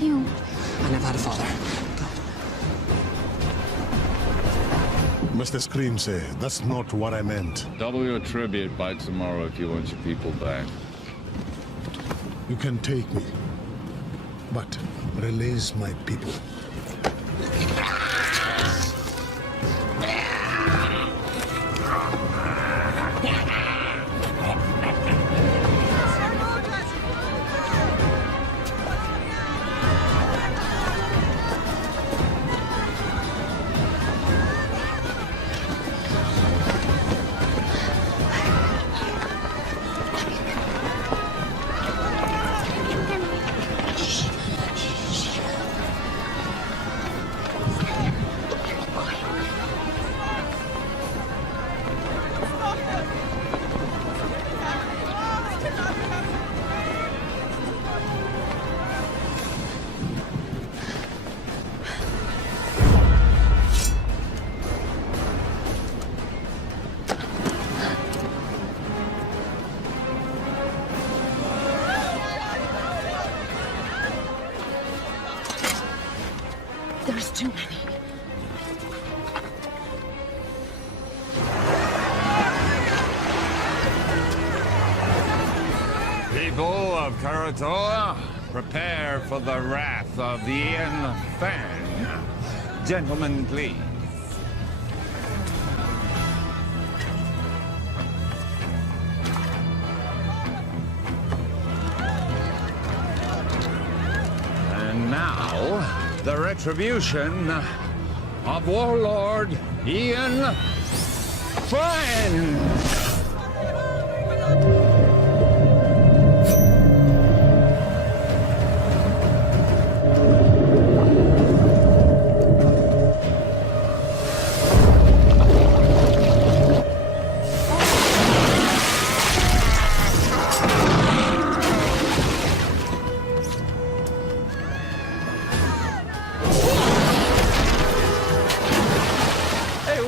You. I never had a father. Go. Mr. Screamsay, that's not what I meant. Double your tribute by tomorrow if you want your people back. You can take me, but release my people. There's too many. People of Karatoa, prepare for the wrath of the Ian Fan. Gentlemen, please. And now, the retribution of Warlord Ian Fan.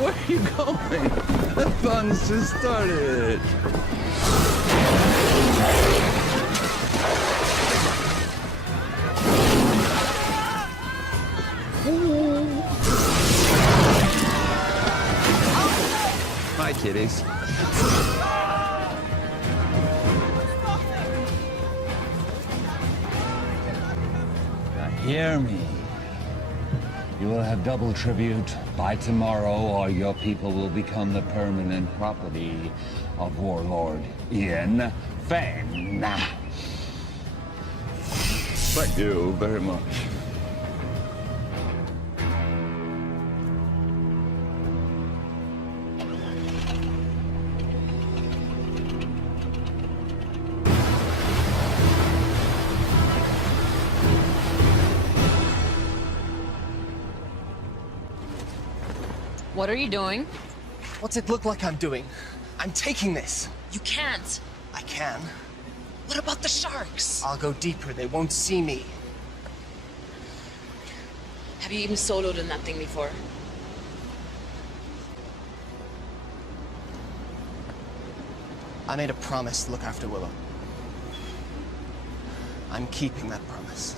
Where are you going? The fun's just started. Hi, kiddies. Now hear me. You will have double tribute by tomorrow, or your people will become the permanent property of Warlord Ian Fan. Thank you very much. What are you doing? What's it look like I'm doing? I'm taking this. You can't. I can. What about the sharks? I'll go deeper. They won't see me. Have you even soloed in that thing before? I made a promise to look after Willow. I'm keeping that promise.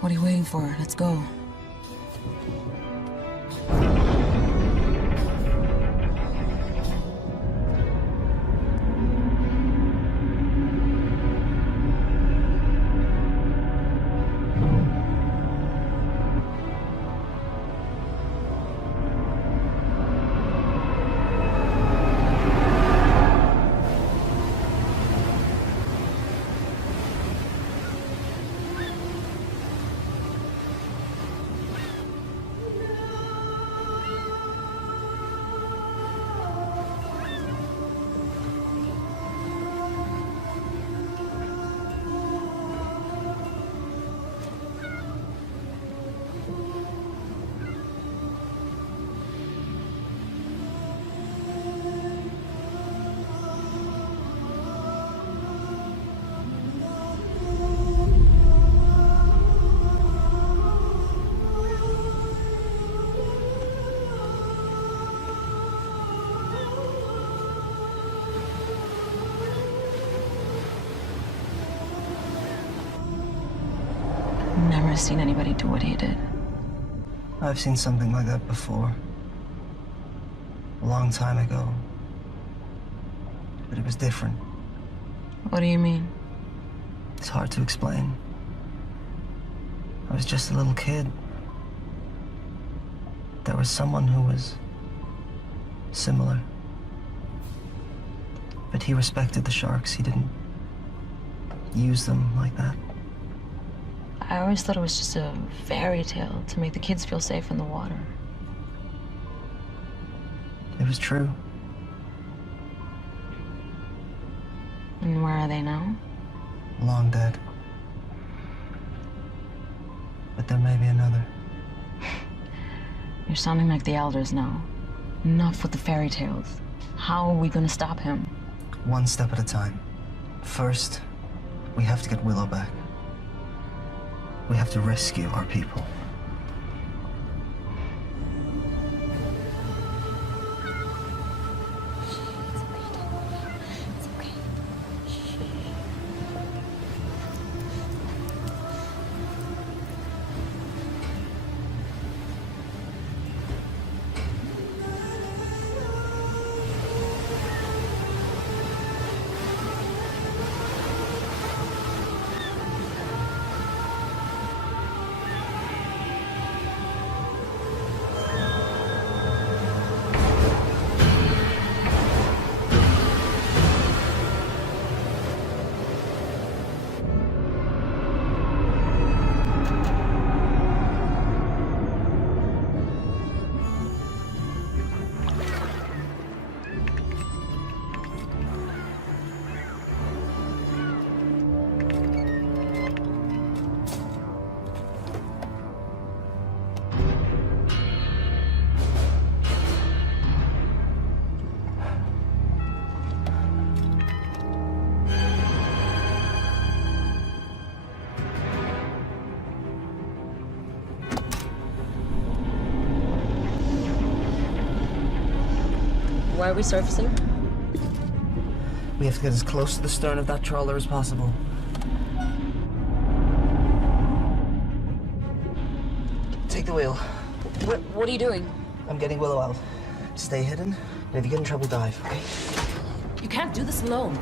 What are you waiting for? Let's go. Never seen anybody do what he did. I've seen something like that before. A long time ago. But it was different. What do you mean? It's hard to explain. I was just a little kid. There was someone who was similar. But he respected the sharks. He didn't use them like that. I always thought it was just a fairy tale to make the kids feel safe in the water. It was true. And where are they now? Long dead. But there may be another. You're sounding like the elders now. Enough with the fairy tales. How are we gonna stop him? One step at a time. First, we have to get Willow back. We have to rescue our people. Why are we surfacing? We have to get as close to the stern of that trawler as possible. Take the wheel. What are you doing? I'm getting Willow out. Stay hidden, and if you get in trouble, dive, okay? You can't do this alone.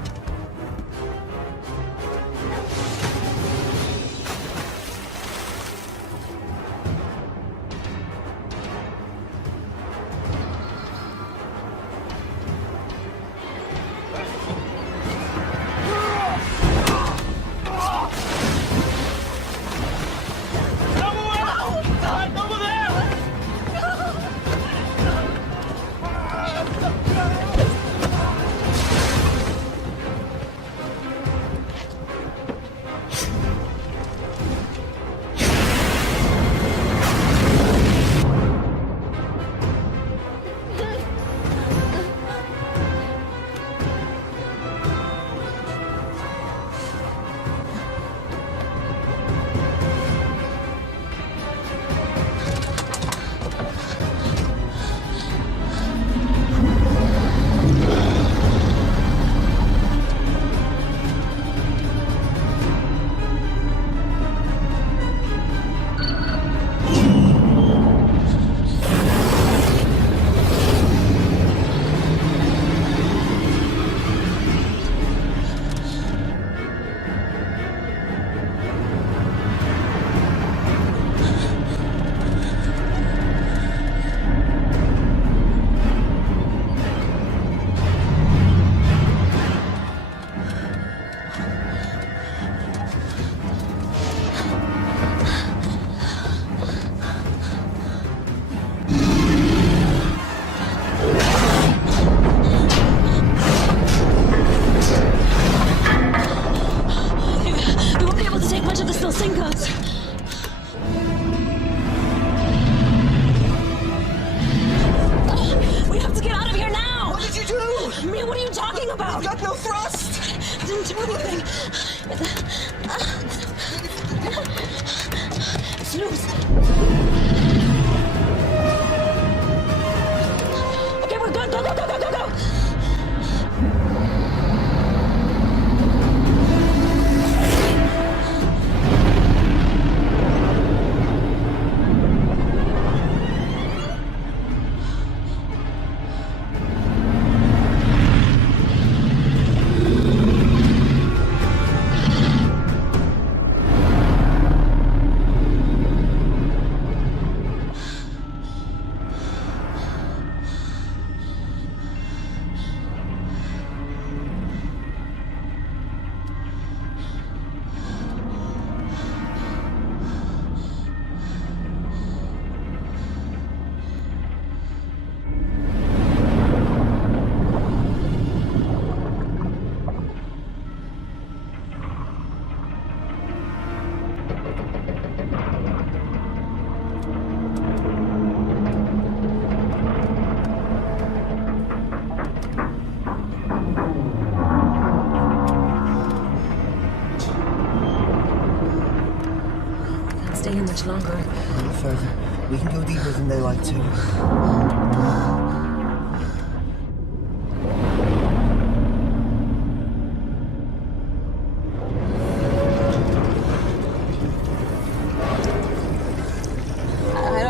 stay here much longer. A little further. We can go deeper than they like to.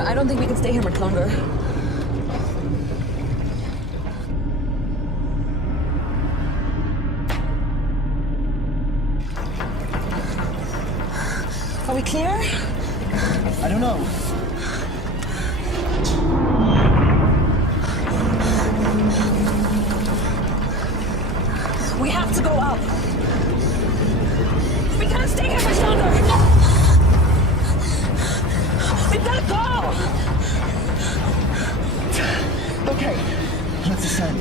I don't think we can stay here much longer. Are we clear? I don't know. We have to go up. We can't stay here much longer. We've got to go. Okay, let's ascend.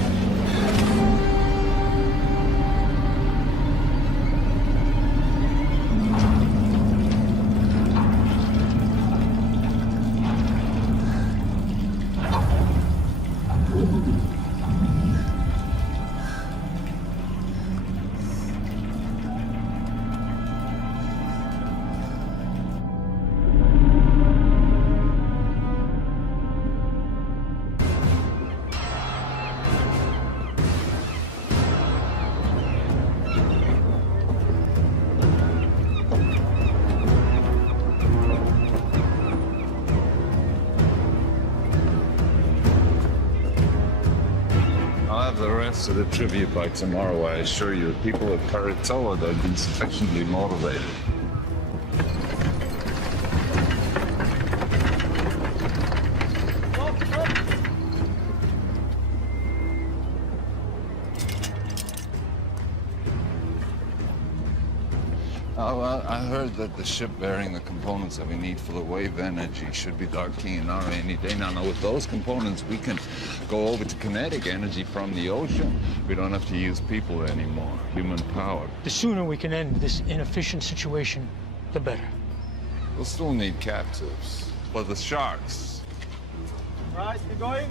I'll have the rest of the tribute by tomorrow, I assure you. People at Caratola, they've been sufficiently motivated. Oh, well, I heard that the ship bearing the components that we need for the wave energy should be dark keen on any day. Now, with those components, we can go over to kinetic energy from the ocean. We don't have to use people anymore, human power. The sooner we can end this inefficient situation, the better. We'll still need captives, but the sharks. Right, keep going.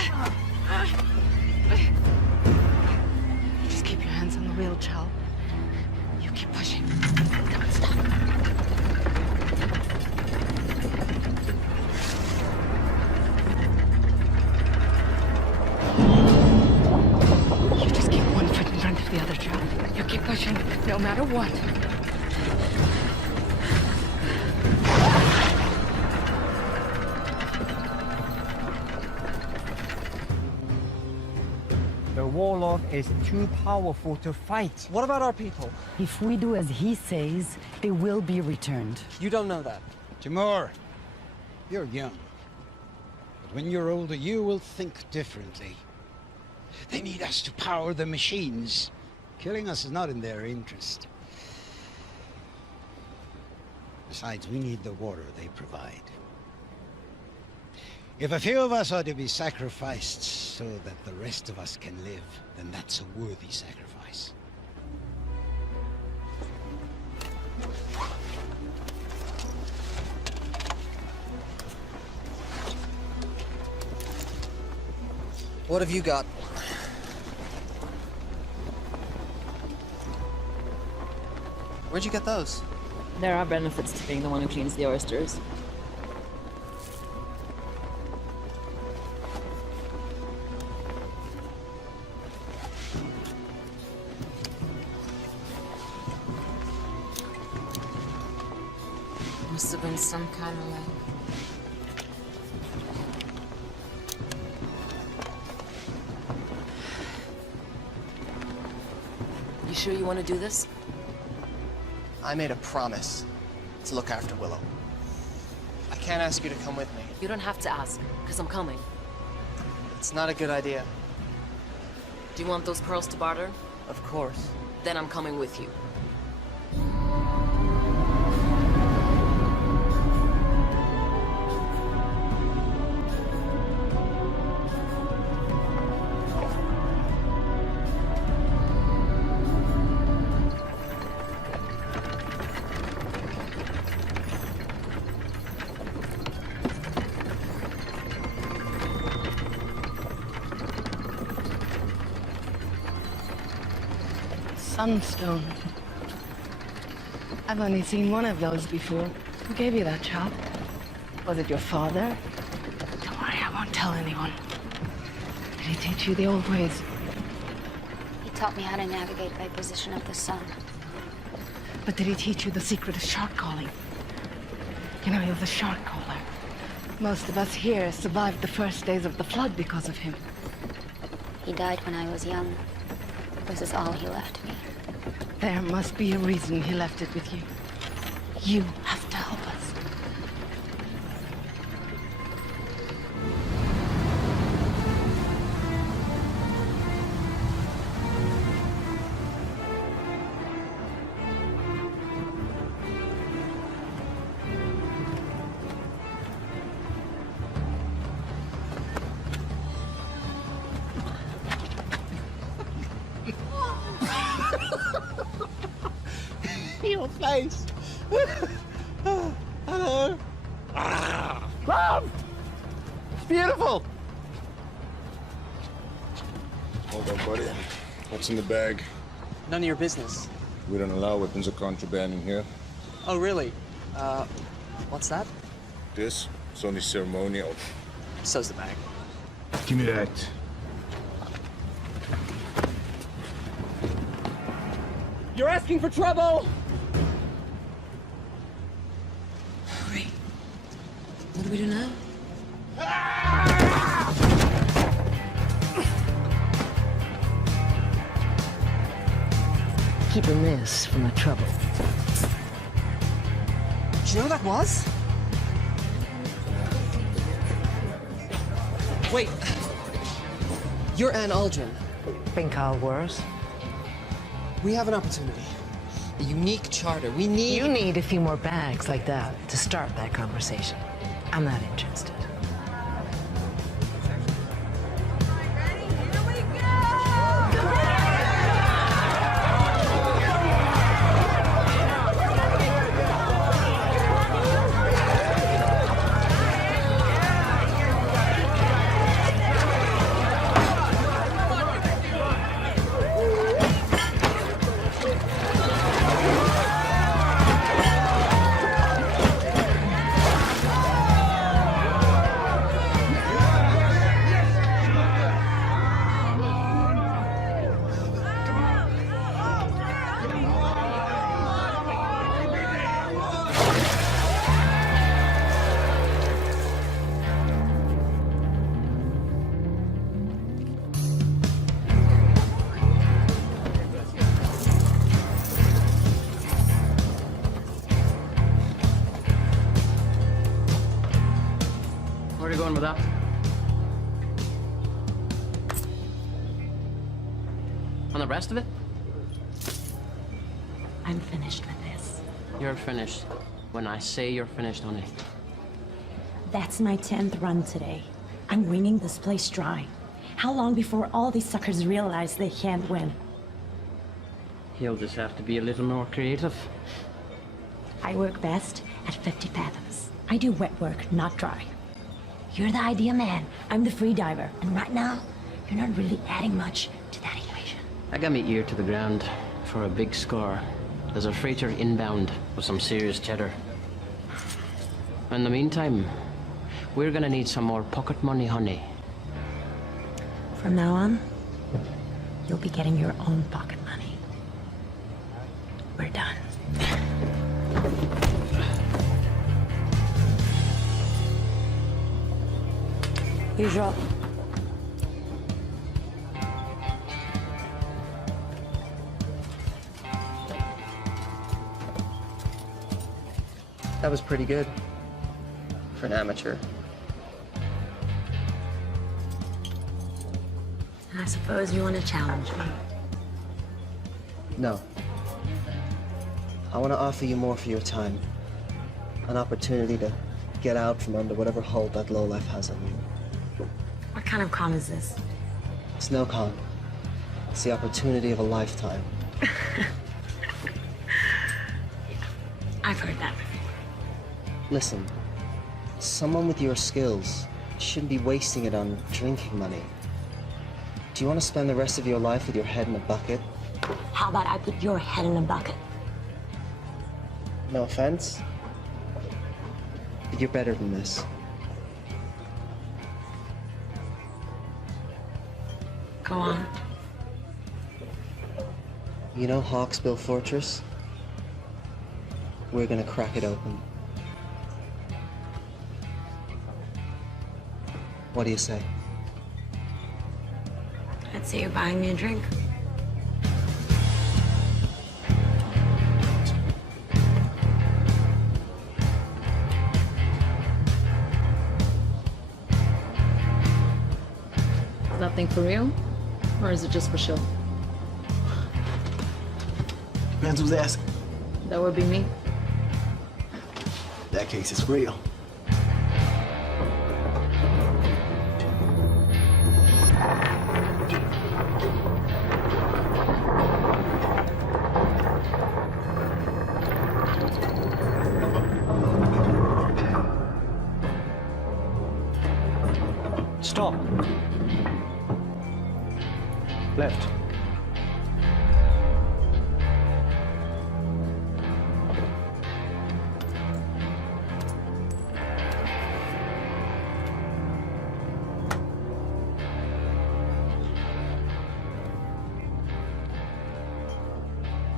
Stop. Just keep your hands on the wheel, Chal. You keep pushing. Don't stop. You just keep one foot in front of the other, Chal. You keep pushing, no matter what. The warlord is too powerful to fight. What about our people? If we do as he says, they will be returned. You don't know that. Timur, you're young. But when you're older, you will think differently. They need us to power the machines. Killing us is not in their interest. Besides, we need the water they provide. If a few of us are to be sacrificed so that the rest of us can live, then that's a worthy sacrifice. What have you got? Where'd you get those? There are benefits to being the one who cleans the oysters. Must have been some kind of like... You sure you want to do this? I made a promise to look after Willow. I can't ask you to come with me. You don't have to ask, because I'm coming. It's not a good idea. Do you want those pearls to barter? Of course. then I'm coming with you. Sunstone. I've only seen one of those before. Who gave you that job? Was it your father? Don't worry, I won't tell anyone. Did he teach you the old ways? He taught me how to navigate by position of the sun. But did he teach you the secret of shark calling? You know, he was a shark caller. Most of us here survived the first days of the flood because of him. He died when I was young. This is all he left me. There must be a reason he left it with you. You have to help us. Your face. Hello. Mom! It's beautiful. Hold on, buddy. What's in the bag? None of your business. We don't allow weapons of contraband in here. Oh, really? What's that? This? It's only ceremonial. So's the bag. Give me that. You're asking for trouble. Great. What do we do now? Keeping this from the trouble. Do you know who that was? Wait. You're Anne Aldrin. Think I'll worse? We have an opportunity. A unique charter. We need... You need a few more bags like that to start that conversation. I'm not interested. Where are you going with that? On the rest of it? I'm finished with this. You're finished. When I say you're finished, honey. That's my 10th run today. I'm wringing this place dry. How long before all these suckers realize they can't win? You'll just have to be a little more creative. I work best at 50 fathoms. I do wet work, not dry. You're the idea man. I'm the free diver. And right now, you're not really adding much to that equation. I got me ear to the ground for a big score. There's a freighter inbound with some serious cheddar. In the meantime, we're gonna need some more pocket money, honey. From now on, you'll be getting your own pocket money. We're done. Here's your... That was pretty good. For an amateur. I suppose you want to challenge me. No. I want to offer you more for your time. An opportunity to get out from under whatever hold that lowlife has on you. What kind of con is this? It's no con. It's the opportunity of a lifetime. I've heard that. Listen, someone with your skills shouldn't be wasting it on drinking money. Do you want to spend the rest of your life with your head in a bucket? How about I put your head in a bucket? No offense, but you're better than this. Go on. You know Hawksbill Fortress? We're gonna crack it open. What do you say? I'd say you're buying me a drink. Is that thing for real? Or is it just for show? Depends who's asking. That would be me. That case is real. Stop. Left.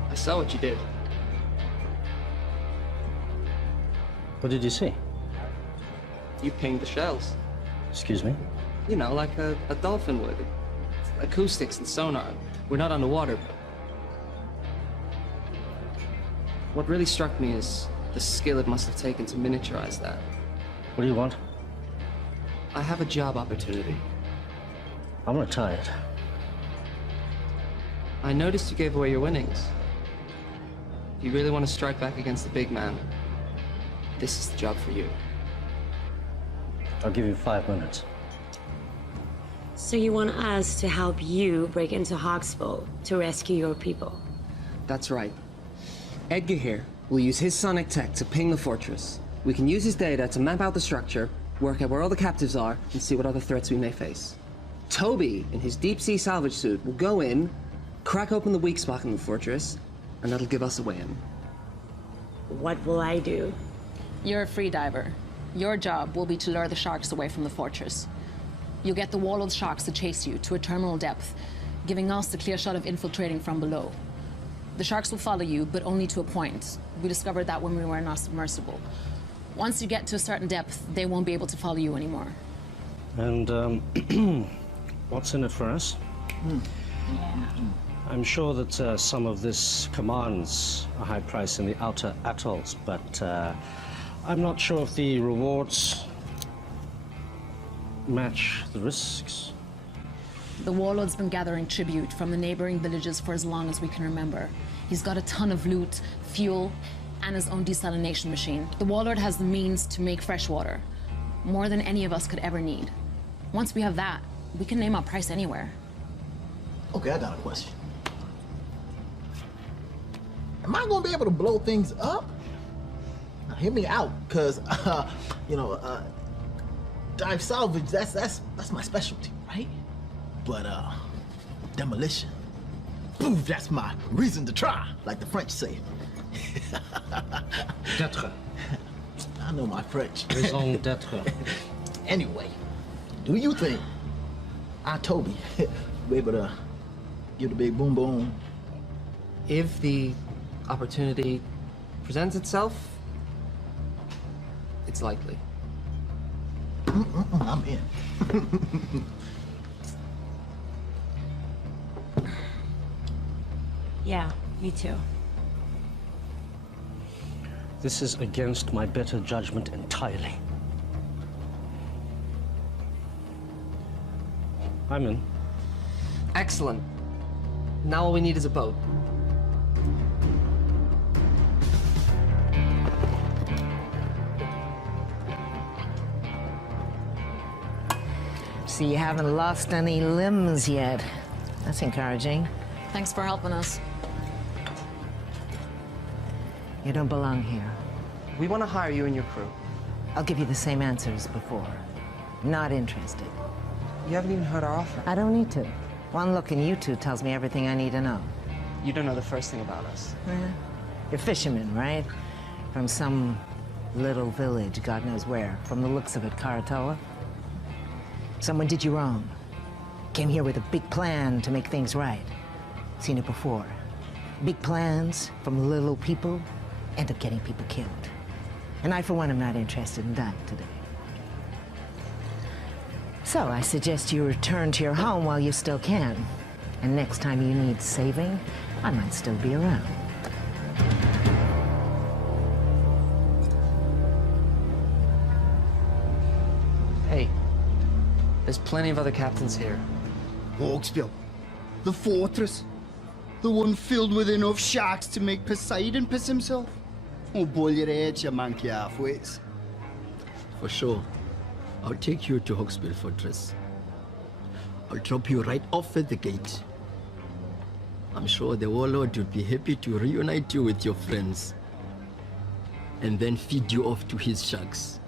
I saw what you did. What did you see? You pinged the shells. Excuse me? You know, like a dolphin would. Acoustics and sonar. We're not on the water, but... What really struck me is the skill it must have taken to miniaturize that. What do you want? I have a job opportunity. I'm retired. I noticed you gave away your winnings. If you really want to strike back against the big man, this is the job for you. I'll give you 5 minutes. So you want us to help you break into Hawksbill to rescue your people? That's right. Edgar here will use his sonic tech to ping the fortress. We can use his data to map out the structure, work out where all the captives are, and see what other threats we may face. Toby, in his deep-sea salvage suit, will go in, crack open the weak spot in the fortress, and that'll give us a way in. What will I do? You're a free diver. Your job will be to lure the sharks away from the fortress. You'll get the Warlord's sharks to chase you to a terminal depth, giving us the clear shot of infiltrating from below. The sharks will follow you, but only to a point. We discovered that when we were in our submersible. Once you get to a certain depth, they won't be able to follow you anymore. And, what's in it for us? I'm sure that some of this commands a high price in the outer atolls, but I'm not sure if the rewards match the risks. The Warlord's been gathering tribute from the neighboring villages for as long as we can remember. He's got a ton of loot, fuel, and his own desalination machine. The Warlord has the means to make fresh water, more than any of us could ever need. Once we have that, we can name our price anywhere. Okay, I got a question. Am I gonna be able to blow things up? Now, hear me out, cause dive salvage, that's my specialty, right? But demolition, boom, that's my reason to try, like the French say. D'être. I know my French. Raison d'être. Anyway, do you think Toby be able to give the big boom boom? If the opportunity presents itself, it's likely. I'm in. Yeah, me too. This is against my better judgment entirely. I'm in. Excellent. Now all we need is a boat. See, you haven't lost any limbs yet. That's encouraging. Thanks for helping us. You don't belong here. We want to hire you and your crew. I'll give you the same answer as before. Not interested. You haven't even heard our offer. I don't need to. One look in you two tells me everything I need to know. You don't know the first thing about us. You're fishermen, right? From some little village, God knows where. From the looks of it, Karatoa. Someone did you wrong. Came here with a big plan to make things right. Seen it before. Big plans from little people end up getting people killed. And I, for one, am not interested in dying today. So I suggest you return to your home while you still can. And next time you need saving, I might still be around. Hey, there's plenty of other captains here. Hawksbill, the fortress. The one filled with enough sharks to make Poseidon piss himself. Oh, boil your head, you monkey halfways. For sure. I'll take you to Hawksbill Fortress. I'll drop you right off at the gate. I'm sure the warlord would be happy to reunite you with your friends. And then feed you off to his sharks.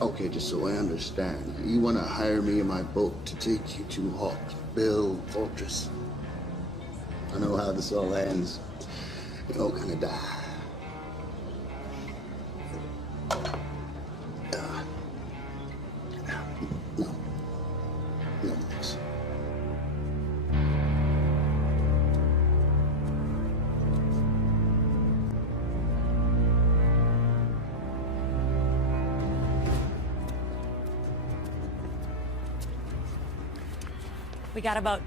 Okay, just so I understand, you want to hire me in my boat to take you to Hawksbill Fortress. I know how this all ends. You're all gonna die. No, thanks. We got a boat.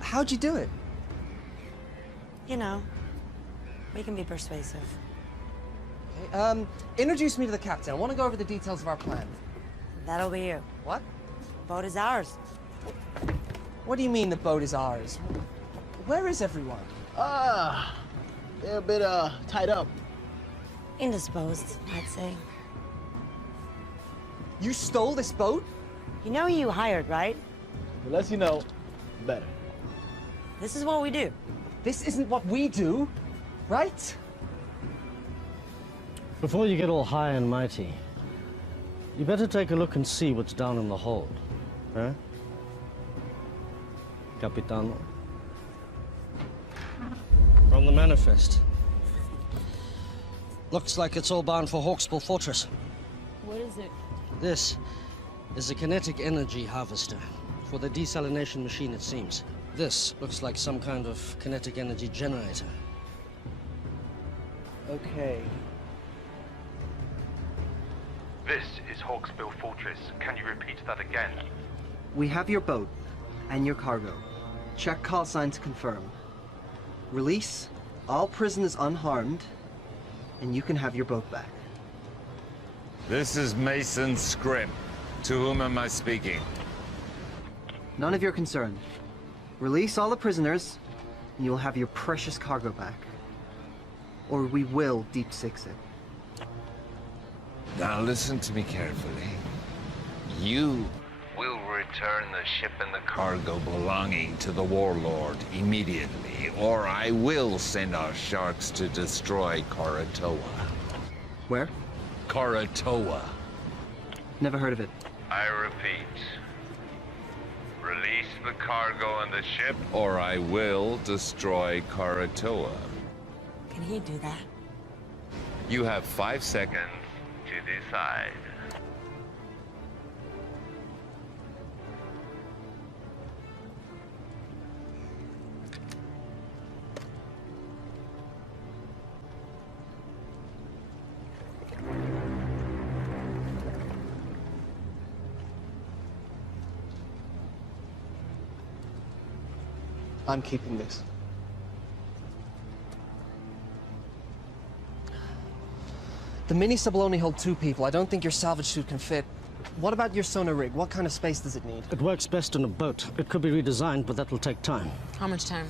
How'd you do it? You know, we can be persuasive. Okay, introduce me to the captain. I want to go over the details of our plan. That'll be you. What? Boat is ours. What do you mean the boat is ours? Where is everyone? They're a bit, tied up. Indisposed, I'd say. You stole this boat? You know who you hired, right? The less you know, the better. This is what we do. This isn't what we do, right? Before you get all high and mighty, you better take a look and see what's down in the hold. Huh? Capitano. From the manifest. Looks like it's all bound for Hawksbill Fortress. What is it? This is a kinetic energy harvester for the desalination machine, it seems. This looks like some kind of kinetic energy generator. Okay. This is Hawksbill Fortress. Can you repeat that again? We have your boat and your cargo. Check call sign to confirm. Release all prisoners unharmed, and you can have your boat back. This is Mason Scrimm. To whom am I speaking? None of your concern. Release all the prisoners, and you will have your precious cargo back. Or we will deep six it. Now listen to me carefully. You will return the ship and the cargo belonging to the warlord immediately, or I will send our sharks to destroy Karatoa. Where? Karatoa. Never heard of it. I repeat. Release the cargo and the ship, or I will destroy Karatoa. Can he do that? You have 5 seconds to decide. I'm keeping this. The mini sub will only hold 2 people. I don't think your salvage chute can fit. What about your sonar rig? What kind of space does it need? It works best on a boat. It could be redesigned, but that will take time. How much time?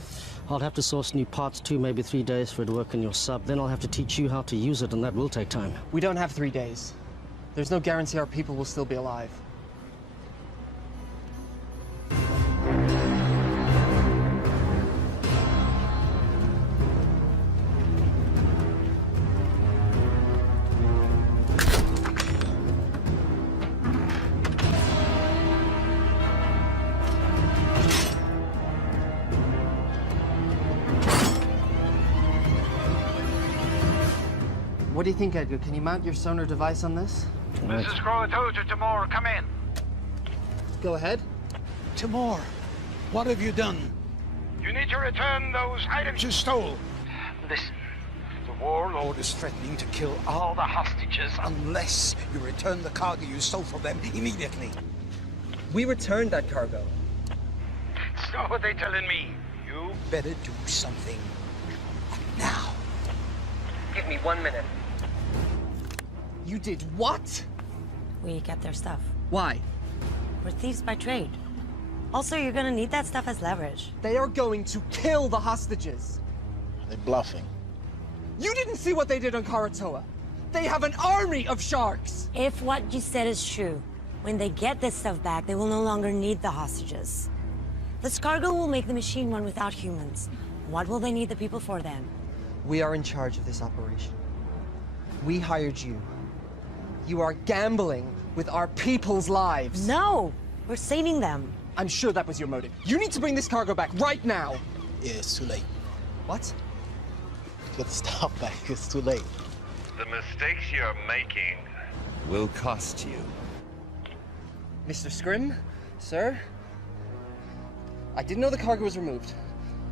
I'll have to source new parts 2, maybe 3 days for it to work in your sub. Then I'll have to teach you how to use it, and that will take time. We don't have 3 days. There's no guarantee our people will still be alive. What do you think, Edgar? Can you mount your sonar device on this? This is Croatoa to Timor. Come in. Go ahead. Timor, what have you done? You need to return those items you stole. Listen, the warlord is threatening to kill all the hostages unless you return the cargo you stole from them immediately. We returned that cargo. It's not what they're telling me. You better do something now. Give me 1 minute. You did what? We kept their stuff. Why? We're thieves by trade. Also, you're gonna need that stuff as leverage. They are going to kill the hostages. They're bluffing. You didn't see what they did on Karatoa. They have an army of sharks. If what you said is true, when they get this stuff back, they will no longer need the hostages. This cargo will make the machine run without humans. What will they need the people for then? We are in charge of this operation. We hired you. You are gambling with our people's lives. No! We're saving them. I'm sure that was your motive. You need to bring this cargo back right now. Yeah, it's too late. What? Get the stuff back. It's too late. The mistakes you're making will cost you. Mr. Scrim, sir, I didn't know the cargo was removed.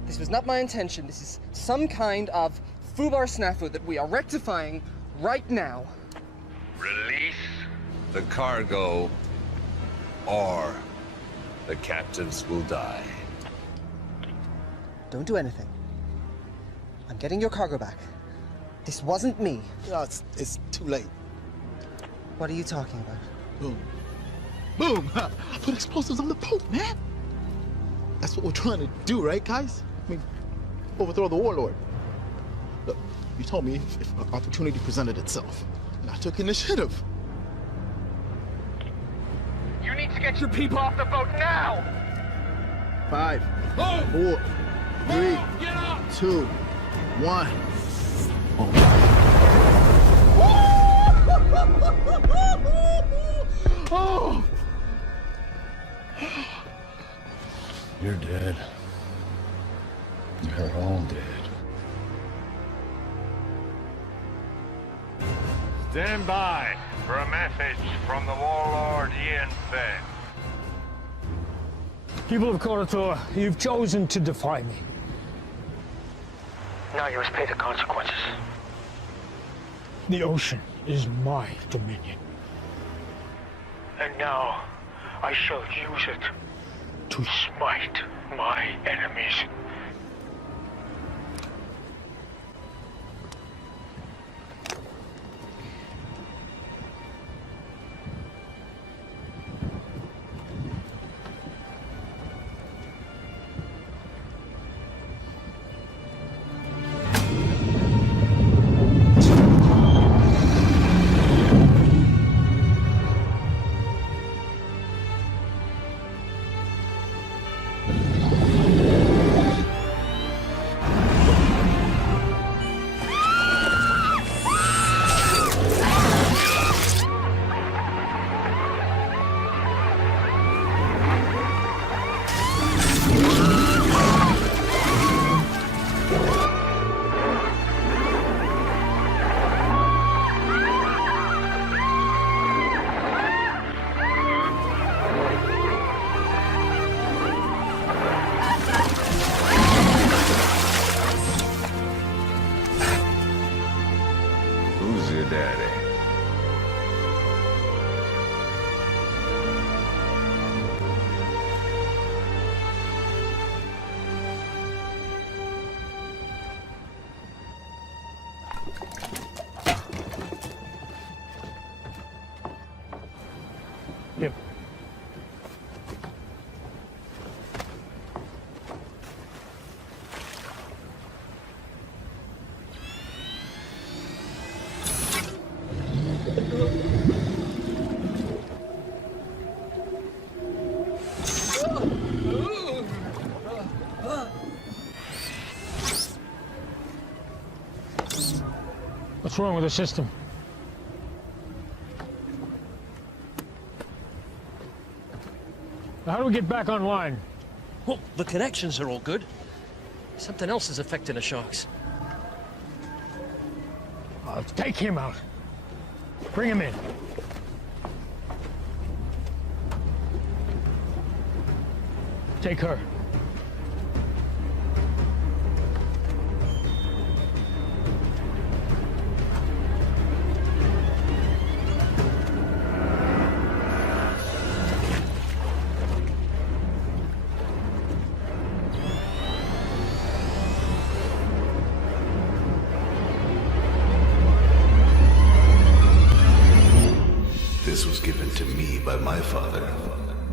This was not my intention. This is some kind of foobar snafu that we are rectifying right now. Release the cargo, or the captives will die. Don't do anything. I'm getting your cargo back. This wasn't me. No, it's too late. What are you talking about? Boom. Boom! I put explosives on the boat, man! That's what we're trying to do, right, guys? I mean, overthrow the warlord. Look, you told me if an opportunity presented itself, and I took initiative. You need to get your people off the boat now! 5, 4, 3, 2, 1. Oh! You're dead. You're all dead. Stand by for a message from the warlord Ian Feng. People of Karatoa, you've chosen to defy me. Now you must pay the consequences. The ocean is my dominion. And now, I shall use it to smite my enemies. Who's your daddy? Yep. What's wrong with the system? How do we get back online? Well, the connections are all good. Something else is affecting the sharks. Take him out. Bring him in. Take her. This was given to me by my father.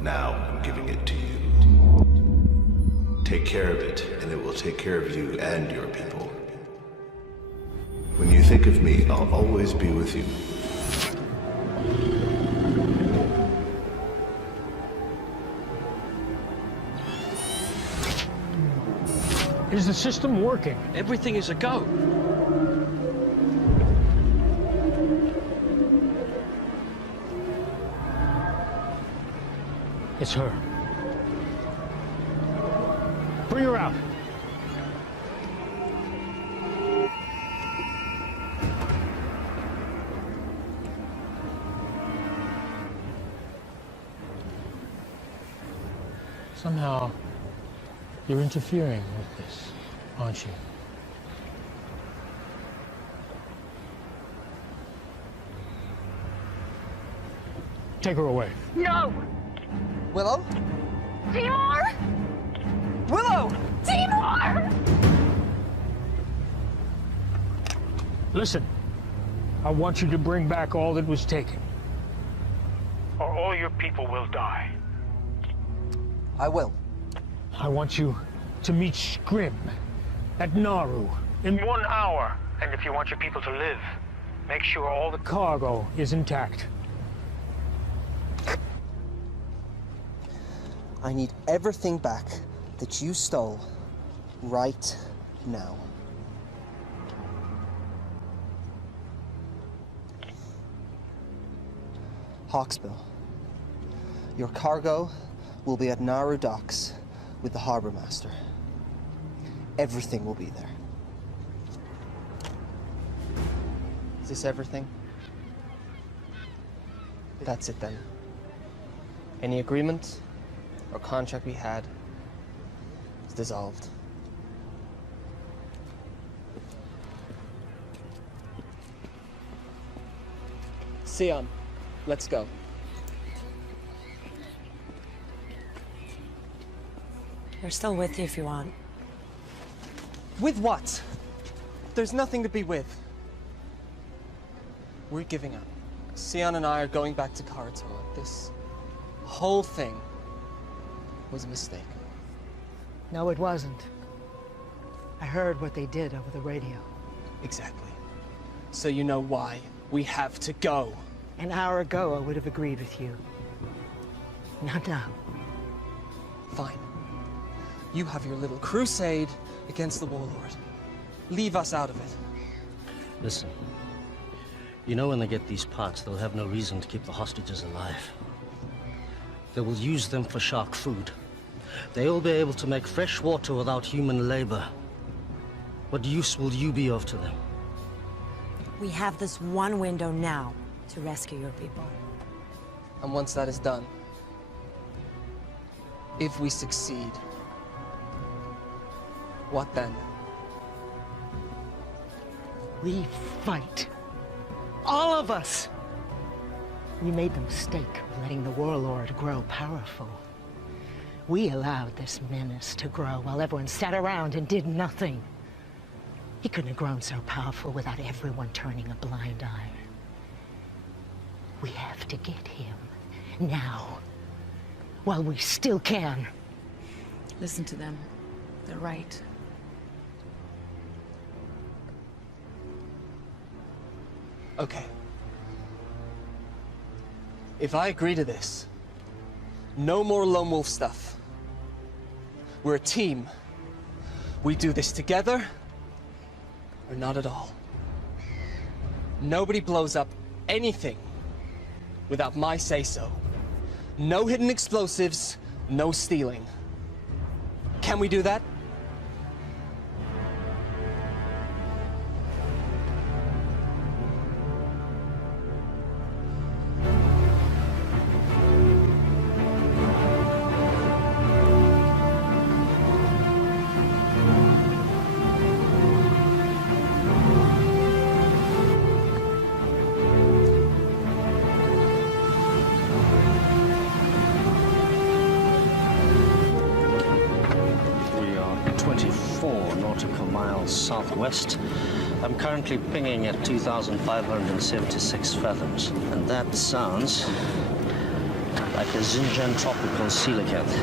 Now I'm giving it to you. Take care of it, and it will take care of you and your people. When you think of me, I'll always be with you. Is the system working? Everything is a go. It's her. Bring her out. Somehow, you're interfering with this, aren't you? Take her away. No! Willow? Timur! Willow! Timur! Listen, I want you to bring back all that was taken, or all your people will die. I will. I want you to meet Scrim at Naru in 1 hour. And if you want your people to live, make sure all the cargo is intact. I need everything back that you stole right now. Hawksbill, your cargo will be at Naru docks with the harbor master. Everything will be there. Is this everything? That's it then. Any agreement or contract we had is dissolved. Sion, let's go. We're still with you if you want. With what? There's nothing to be with. We're giving up. Sion and I are going back to Karatoa. This whole thing was a mistake. No, it wasn't. I heard what they did over the radio. Exactly. So you know why we have to go. An hour ago, I would have agreed with you. Not now. Fine. You have your little crusade against the Warlord. Leave us out of it. Listen, you know when they get these parts, they'll have no reason to keep the hostages alive. They will use them for shark food. They'll be able to make fresh water without human labor. What use will you be of to them? We have this one window now to rescue your people. And once that is done, if we succeed, what then? We fight. All of us. We made the mistake of letting the Warlord grow powerful. We allowed this menace to grow while everyone sat around and did nothing. He couldn't have grown so powerful without everyone turning a blind eye. We have to get him now, while we still can. Listen to them. They're right. Okay. If I agree to this, no more lone wolf stuff. We're a team. We do this together, or not at all. Nobody blows up anything without my say-so. No hidden explosives, no stealing. Can we do that? We are 24 nautical miles southwest. I'm currently pinging at 2,576 fathoms. And that sounds like a Xinjiang tropical coelacanth.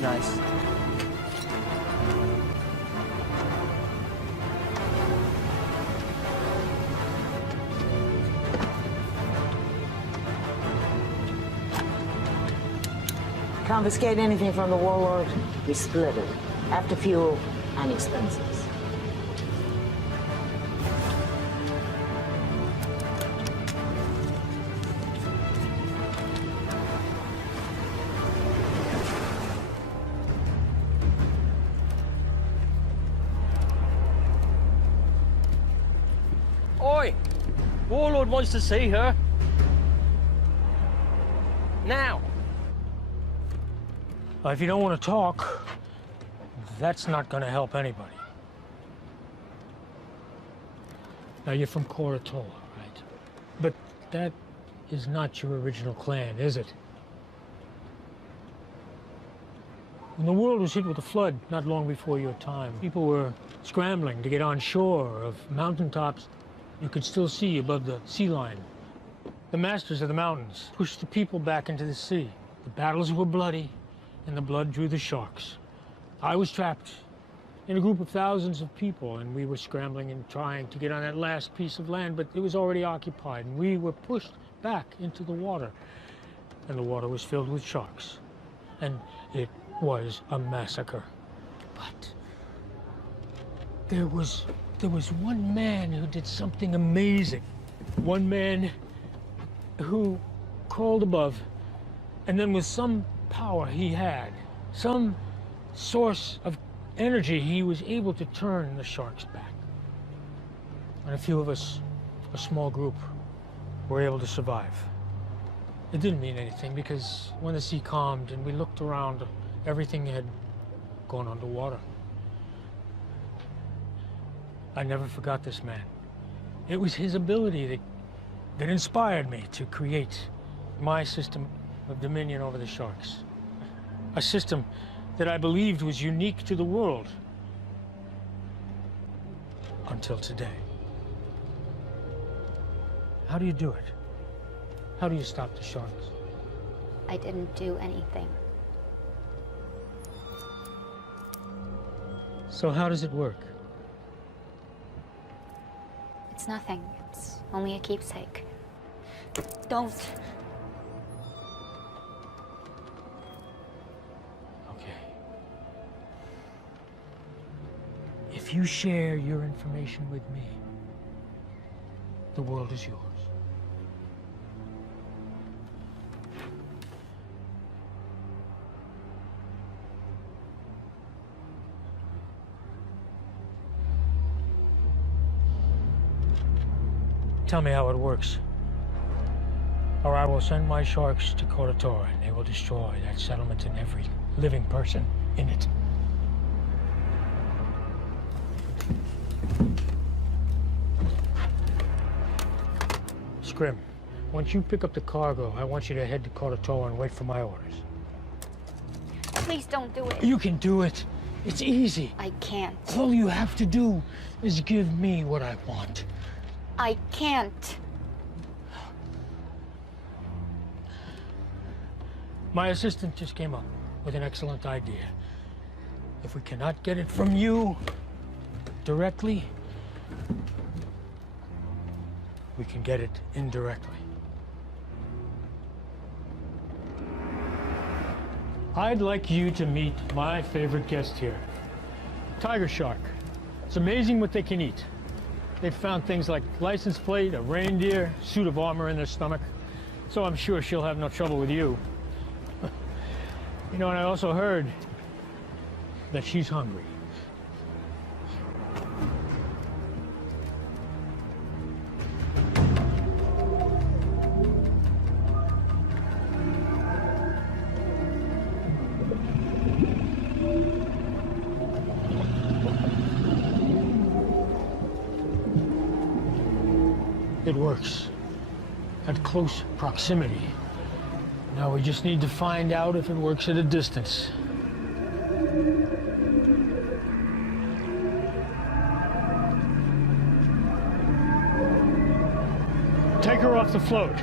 Nice. Confiscate anything from the warlord, we split it. After fuel and expenses. Oi! Warlord wants to see her. Now! If you don't want to talk, that's not going to help anybody. Now, you're from Koratola, right? But that is not your original clan, is it? When the world was hit with a flood not long before your time, people were scrambling to get on shore of mountaintops you could still see above the sea line. The masters of the mountains pushed the people back into the sea. The battles were bloody, and the blood drew the sharks. I was trapped in a group of thousands of people, and we were scrambling and trying to get on that last piece of land, but it was already occupied, and we were pushed back into the water. And the water was filled with sharks. And it was a massacre. But there was one man who did something amazing. One man who crawled above, and then with some power he had, some source of energy, he was able to turn the sharks back. And a few of us, a small group, were able to survive. It didn't mean anything because when the sea calmed and we looked around, everything had gone underwater. I never forgot this man. It was his ability that inspired me to create my system of dominion over the sharks. A system that I believed was unique to the world. Until today. How do you do it? How do you stop the sharks? I didn't do anything. So how does it work? It's nothing. It's only a keepsake. Don't. If you share your information with me, the world is yours. Tell me how it works, or I will send my sharks to Koratola, and they will destroy that settlement and every living person in it. Scrim, once you pick up the cargo, I want you to head to Koratola and wait for my orders. Please don't do it. You can do it. It's easy. I can't. All you have to do is give me what I want. I can't. My assistant just came up with an excellent idea. If we cannot get it from you directly, we can get it indirectly. I'd like you to meet my favorite guest here, tiger shark. It's amazing what they can eat. They've found things like license plate, a reindeer, suit of armor in their stomach. So I'm sure she'll have no trouble with you. You know, and I also heard that she's hungry. It works at close proximity. Now we just need to find out if it works at a distance. Take her off the float.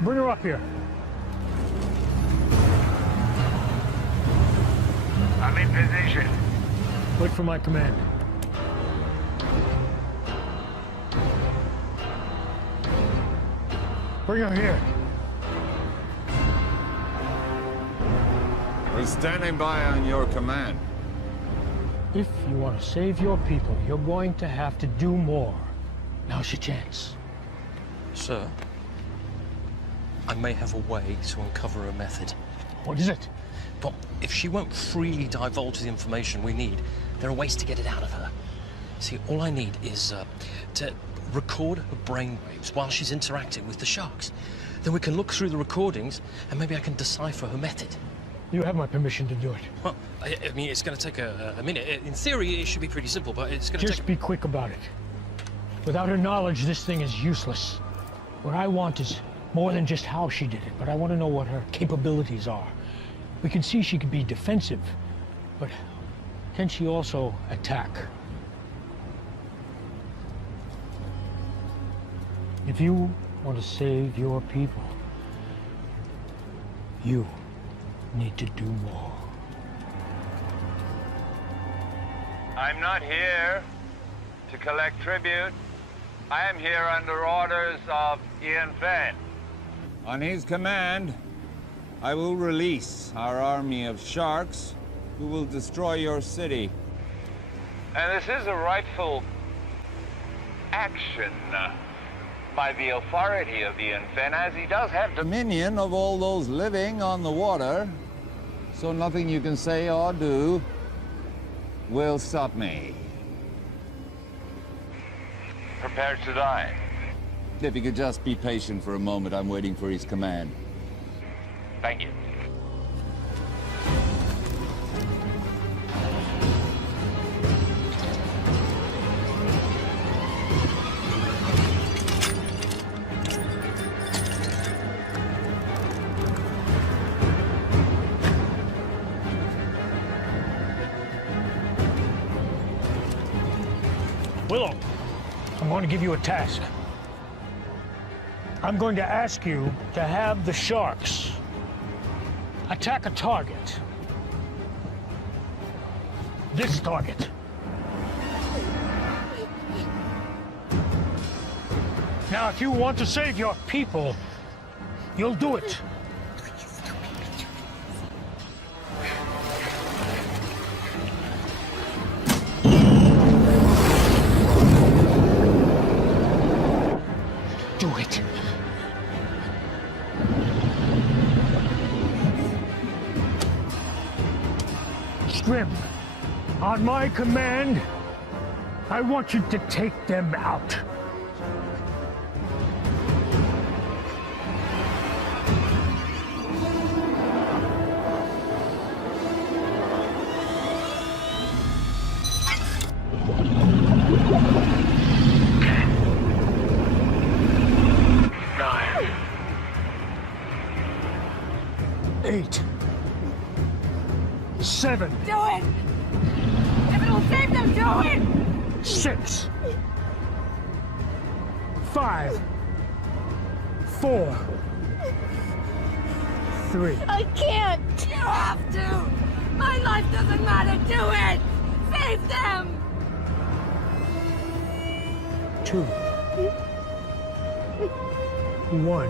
Bring her up here. I'm in position. Wait for my command. Bring her here. We're standing by on your command. If you want to save your people, you're going to have to do more. Now's your chance. Sir, I may have a way to uncover a method. What is it? Well, if she won't freely divulge the information we need, there are ways to get it out of her. See, all I need is to record her brainwaves while she's interacting with the sharks. Then we can look through the recordings and maybe I can decipher her method. You have my permission to do it. Well, I mean, it's going to take a minute. In theory, it should be pretty simple, but it's going to take... Just be quick about it. Without her knowledge, this thing is useless. What I want is more than just how she did it, but I want to know what her capabilities are. We can see she can be defensive, but can she also attack? If you want to save your people, you need to do more. I'm not here to collect tribute. I am here under orders of Ian Fenn. On his command, I will release our army of sharks who will destroy your city. And this is a rightful action by the authority of Ian Fenn, as he does have Dominion of all those living on the water, so nothing you can say or do will stop me. prepared to die. If you could just be patient for a moment, I'm waiting for his command. Thank you. Willow, I'm going to give you a task. I'm going to ask you to have the sharks attack a target. This target. Now, if you want to save your people, you'll do it. Do it. Scrim, on my command, I want you to take them out. Eight. 7. Do it! If it'll save them, do it! 6. 5. 4. 3. I can't! You have to! My life doesn't matter! Do it! Save them! 2. 1.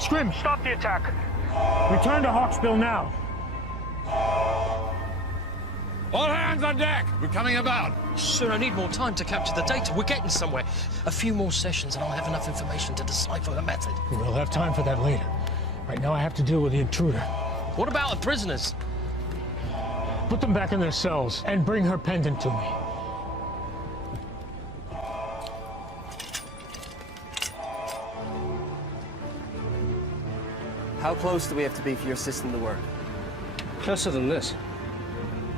Scrim, stop the attack. Return to Hawksbill now. All hands on deck! We're coming about. Sir, I need more time to capture the data. We're getting somewhere. A few more sessions and I'll have enough information to decipher her method. We'll have time for that later. Right now I have to deal with the intruder. What about the prisoners? Put them back in their cells and bring her pendant to me. How close do we have to be for your system to work? Closer than this.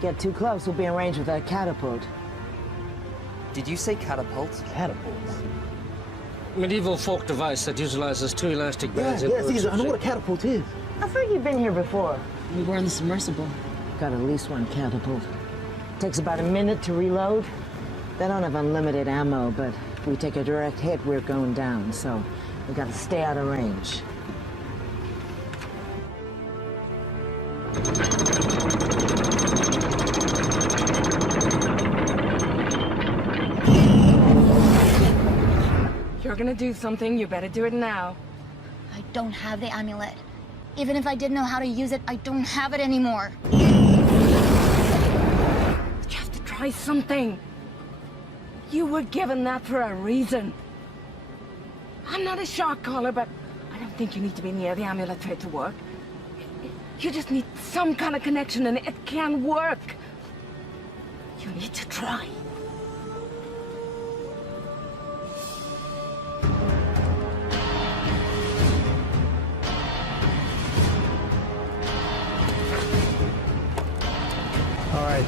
Get too close, we'll be in range with that catapult. Did you say catapult? Catapult? Medieval folk device that utilizes 2 elastic bands. Yes, I know what a catapult is. I thought you'd been here before. We were in the submersible. Got at least 1 catapult. Takes about a minute to reload. They don't have unlimited ammo, but if we take a direct hit, we're going down, so we gotta stay out of range. You're gonna do something, you better do it now. I don't have the amulet. Even if I did know how to use it, I don't have it anymore. You have to try something. You were given that for a reason. I'm not a shock caller, but I don't think you need to be near the amulet for it to work. You just need some kind of connection and it can work. You need to try. All right.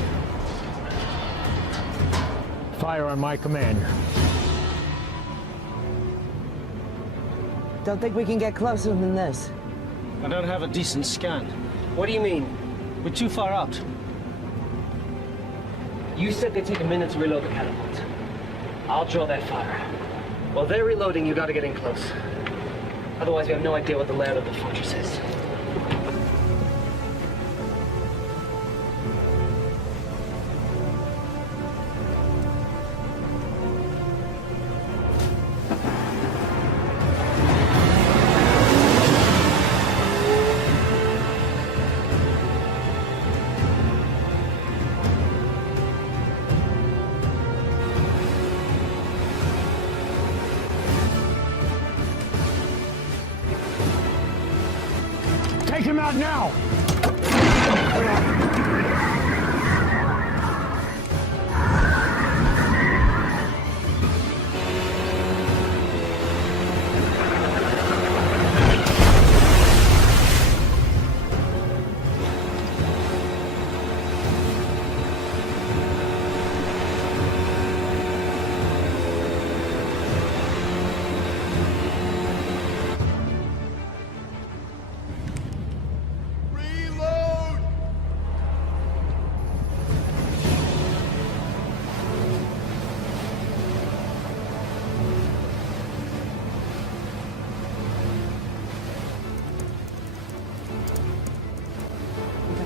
Fire on my command. Don't think we can get closer than this. I don't have a decent scan. What do you mean? We're too far out. You said they take a minute to reload the catapult. I'll draw that fire. While they're reloading, you gotta get in close. Otherwise, we have no idea what the layout of the fortress is. Take him out now!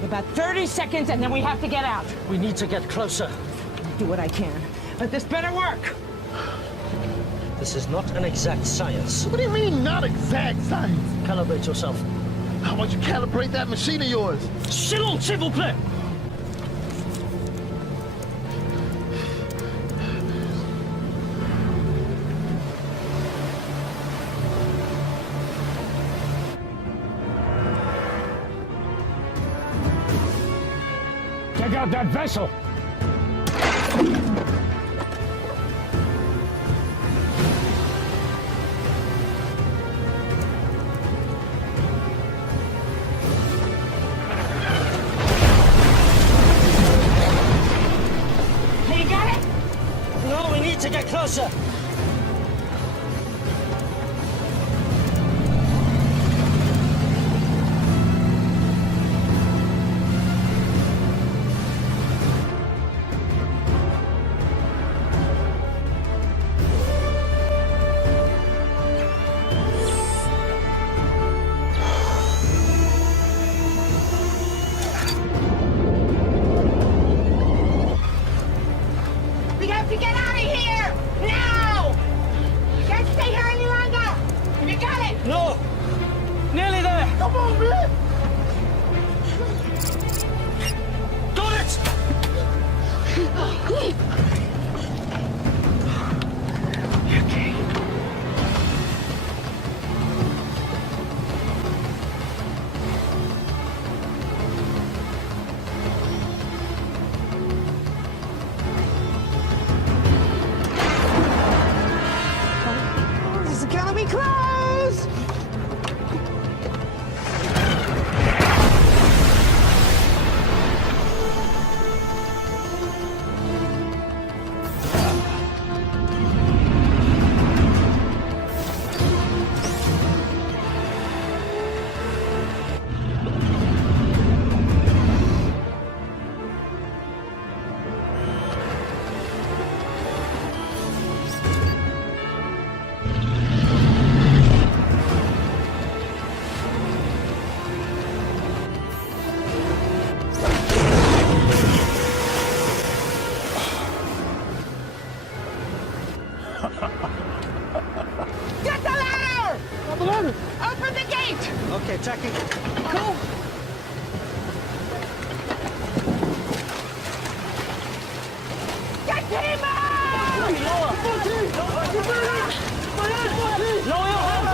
About 30 seconds and then we have to get out. We need to get closer. I'll do what I can, but this better work. This is not an exact science. What do you mean, not exact science? Calibrate yourself. How about you calibrate that machine of yours? Silence, s'il vous plaît! Take out that vessel! You got it? No, we need to get closer. Come on, man! Got it! This is gonna be close! Get the ladder! Got the ladder! Open the gate! Okay, checking. Go! Get him out! Lower your hands,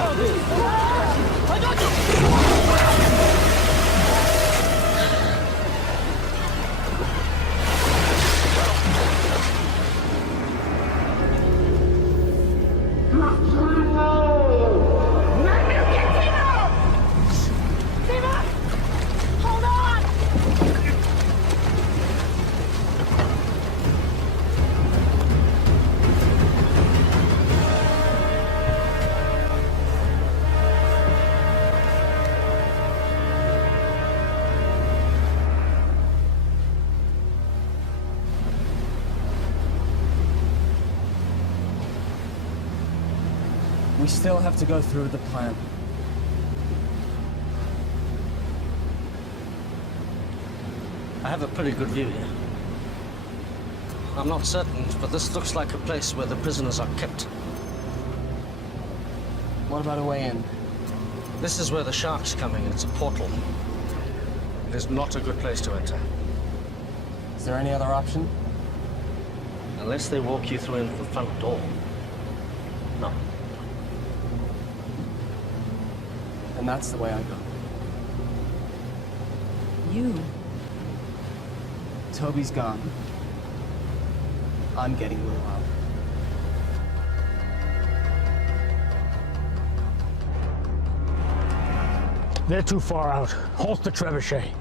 I got you! Hold on! We still have to go through the plan. I have a pretty good view here. I'm not certain, but this looks like a place where the prisoners are kept. What about a way in? This is where the shark's coming. It's a portal. It is not a good place to enter. Is there any other option? Unless they walk you through into the front door. No. And that's the way I go. You? Toby's gone. I'm getting Will out. They're too far out. Halt the trebuchet.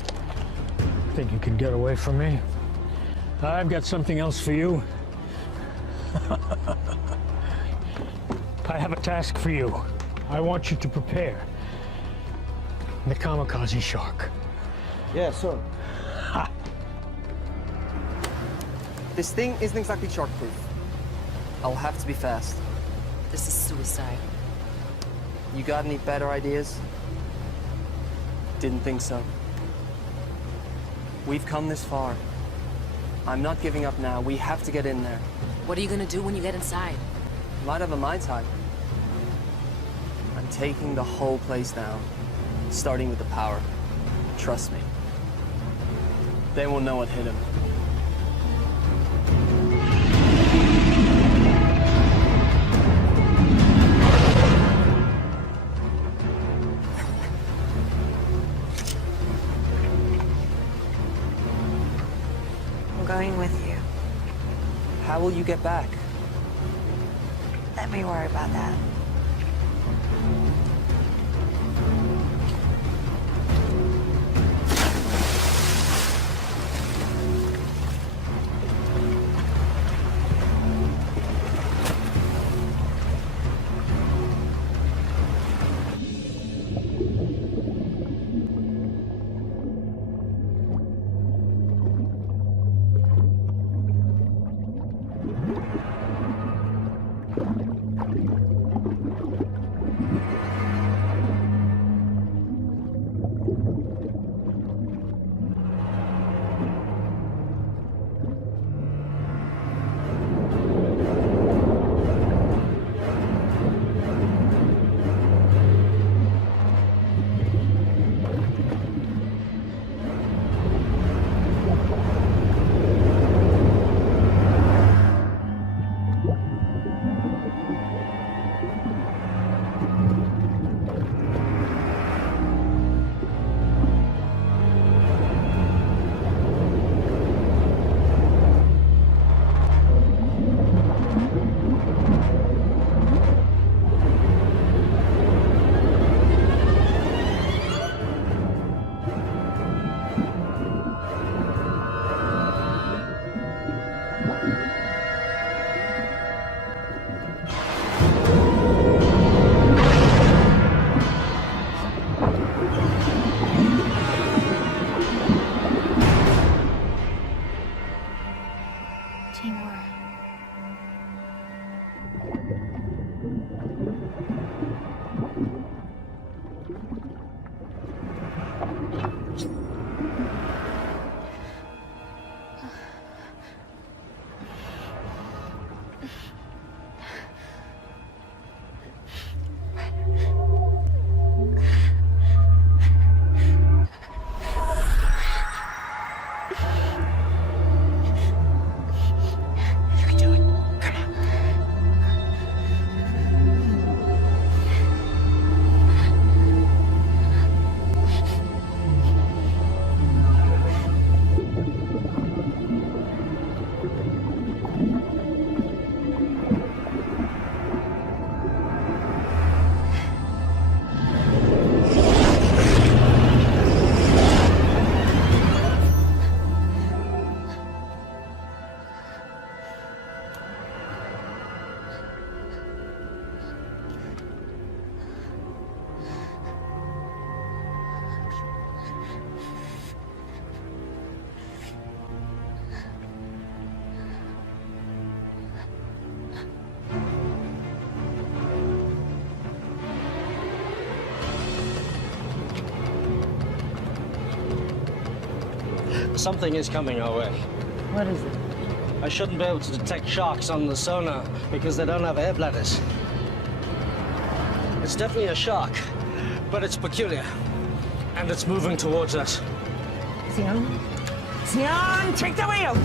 Think you can get away from me? I've got something else for you. I have a task for you. I want you to prepare the kamikaze shark. Yes, sir. This thing isn't exactly shark-proof. I'll have to be fast. This is suicide. You got any better ideas? Didn't think so. We've come this far. I'm not giving up now. We have to get in there. What are you gonna do when you get inside? Might have a Mai Tai. I'm taking the whole place down, starting with the power. Trust me. They won't know what hit him. I'm going with you. How will you get back? Let me worry about that. Something is coming our way. What is it? I shouldn't be able to detect sharks on the sonar because they don't have air bladders. It's definitely a shark, but it's peculiar. And it's moving towards us. Sion? Sion, take the wheel!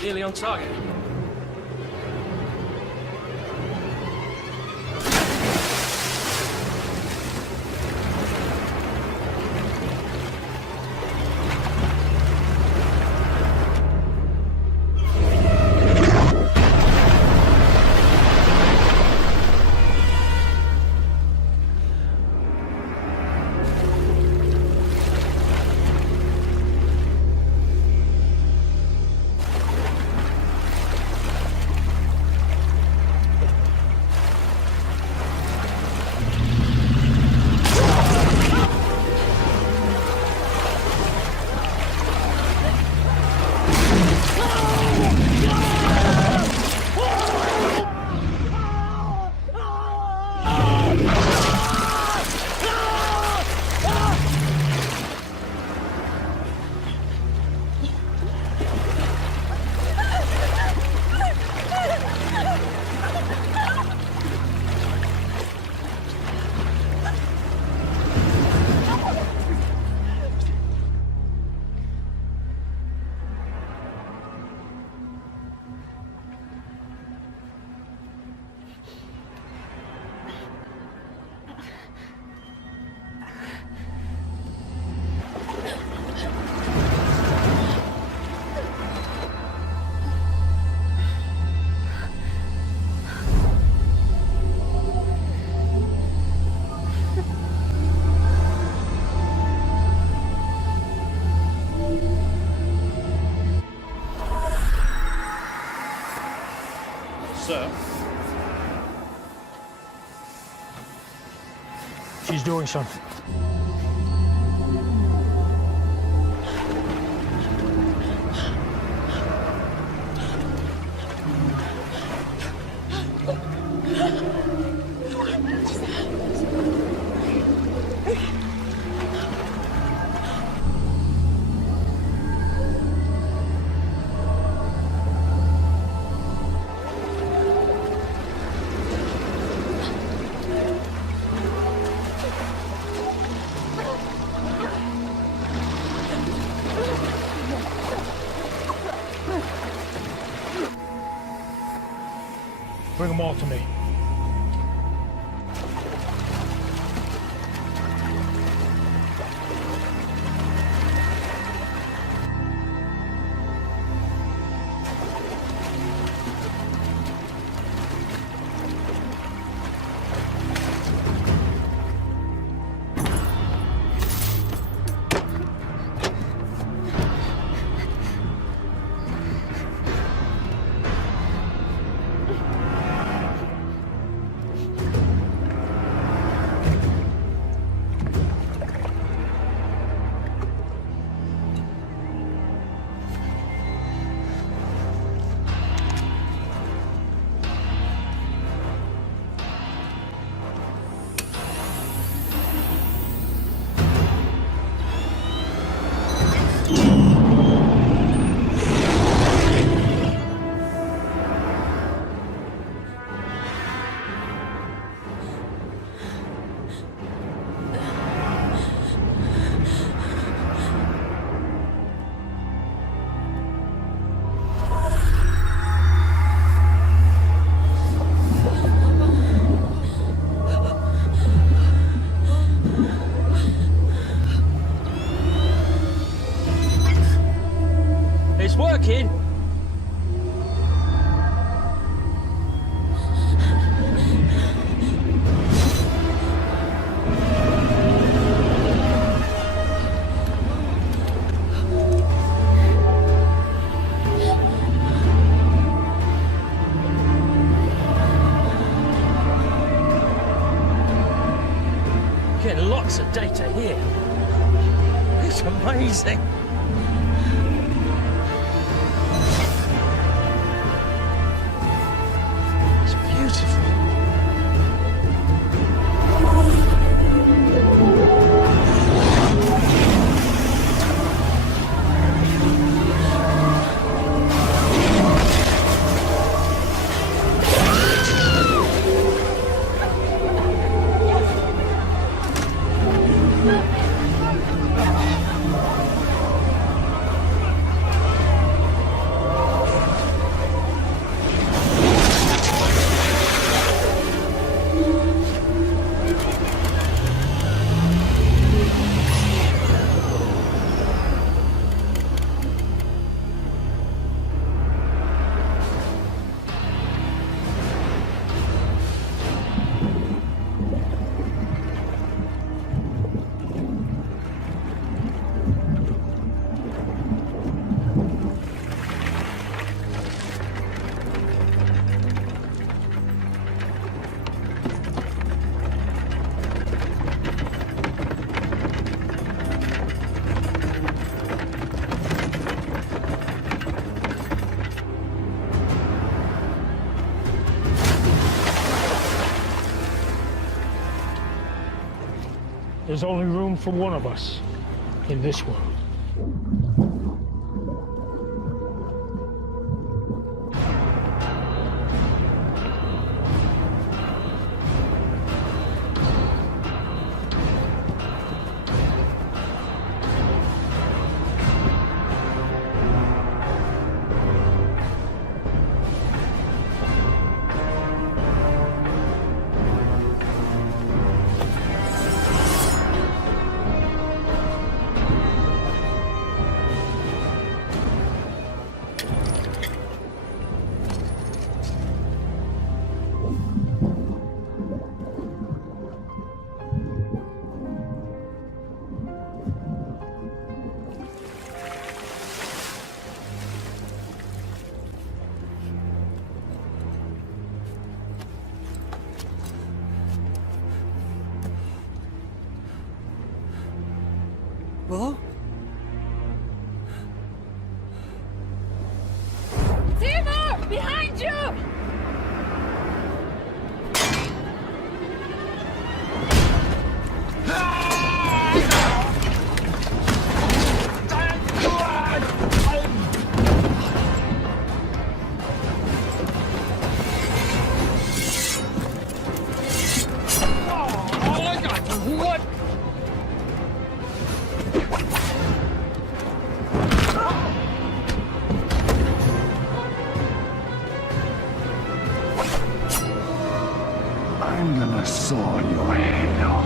Nearly on target. Sir? She's doing something. Bring them all to me. piece of data here. It's amazing. It's beautiful. There's only room for one of us in this world. Willow? Timur! Behind you! What? I'm gonna saw your head off.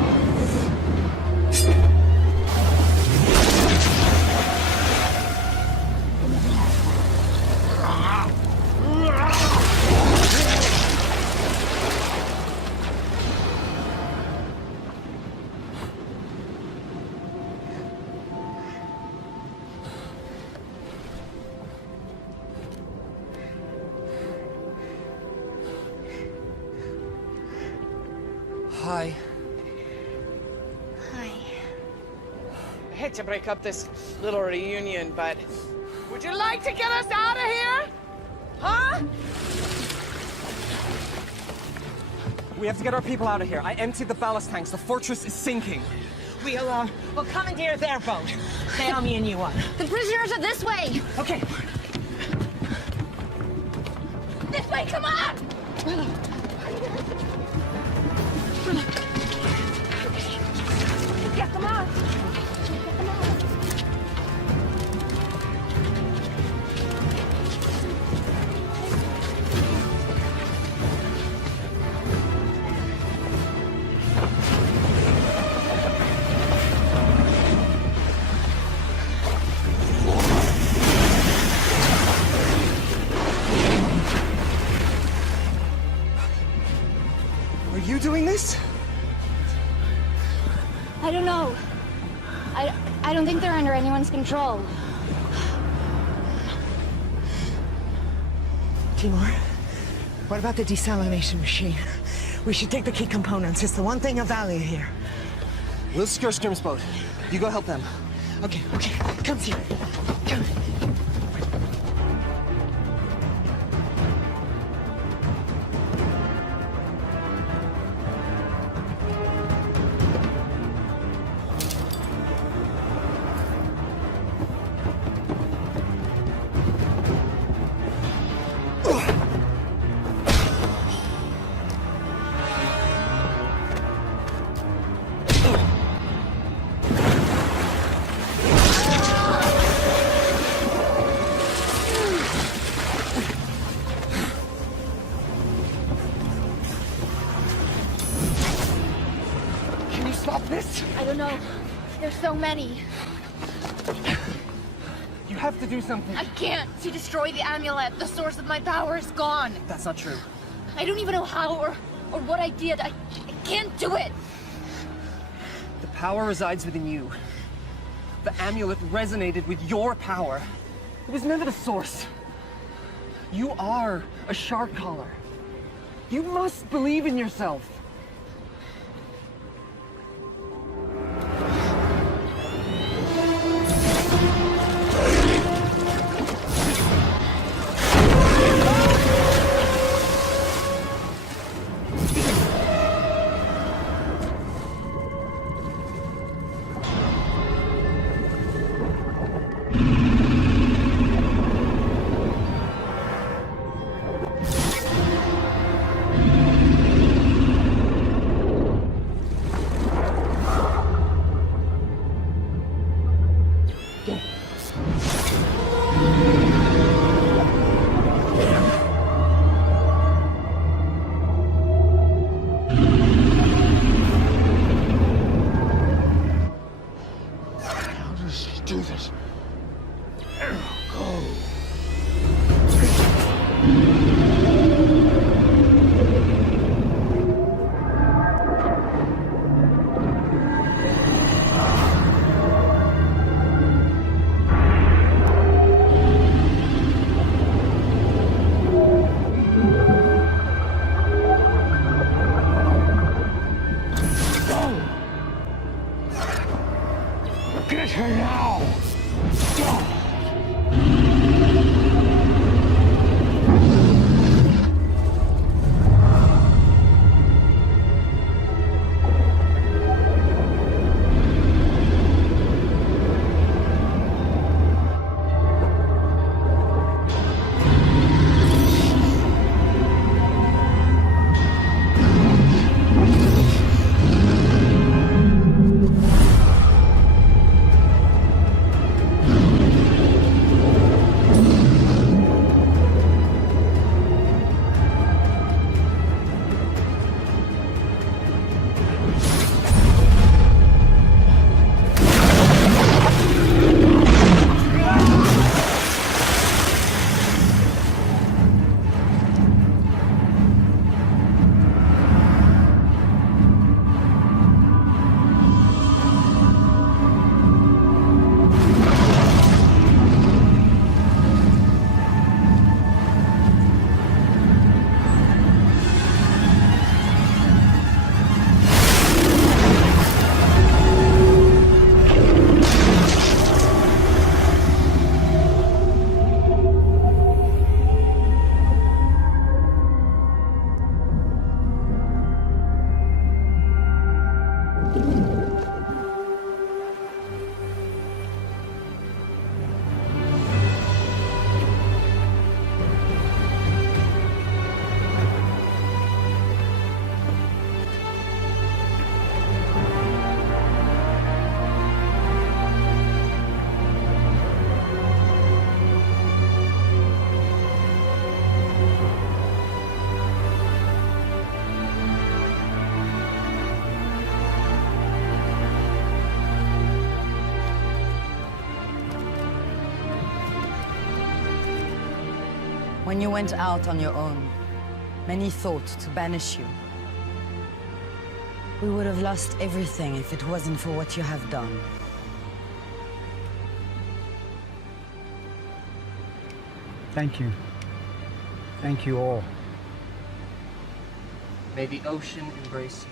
Hi. Hi. I hate to break up this little reunion, but would you like to get us out of here? Huh? We have to get our people out of here. I emptied the ballast tanks. The fortress is sinking. We'll commandeer their boat. Naomi and you on. The prisoners are this way. Okay. This way, come on! Get them out! Are you doing this? I don't know. I don't think they're under anyone's control. Timur, what about the desalination machine? We should take the key components. It's the one thing of value here. We'll secure Scrim's boat. You go help them. Okay, come here. Come. I don't know. There's so many. You have to do something. I can't. She destroyed the amulet. The source of my power is gone. That's not true. I don't even know how or what I did. I can't do it. The power resides within you. The amulet resonated with your power. It was never the source. You are a shark caller. You must believe in yourself. Get her now! When you went out on your own, many thought to banish you. We would have lost everything if it wasn't for what you have done. Thank you. Thank you all. May the ocean embrace you.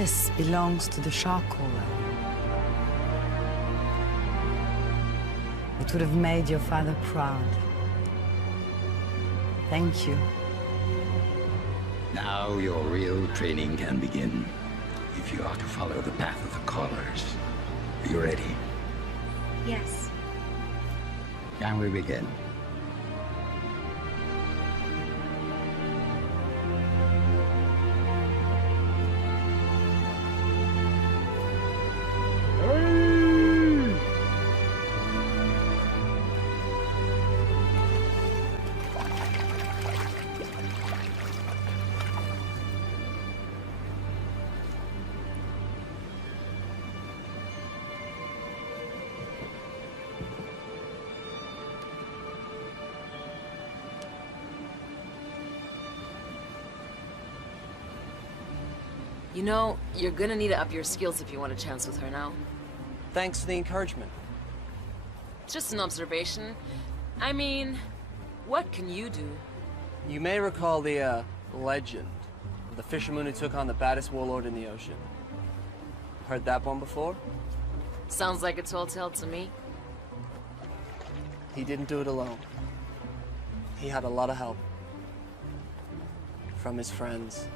This belongs to the shark caller. It would have made your father proud. Thank you. Now your real training can begin. If you are to follow the path of the callers. Are you ready? Yes. Can we begin? You know, you're gonna need to up your skills if you want a chance with her now. Thanks for the encouragement. It's just an observation. I mean, what can you do? You may recall the, legend of the fisherman who took on the baddest warlord in the ocean. Heard that one before? Sounds like a tall tale to me. He didn't do it alone. He had a lot of help. From his friends.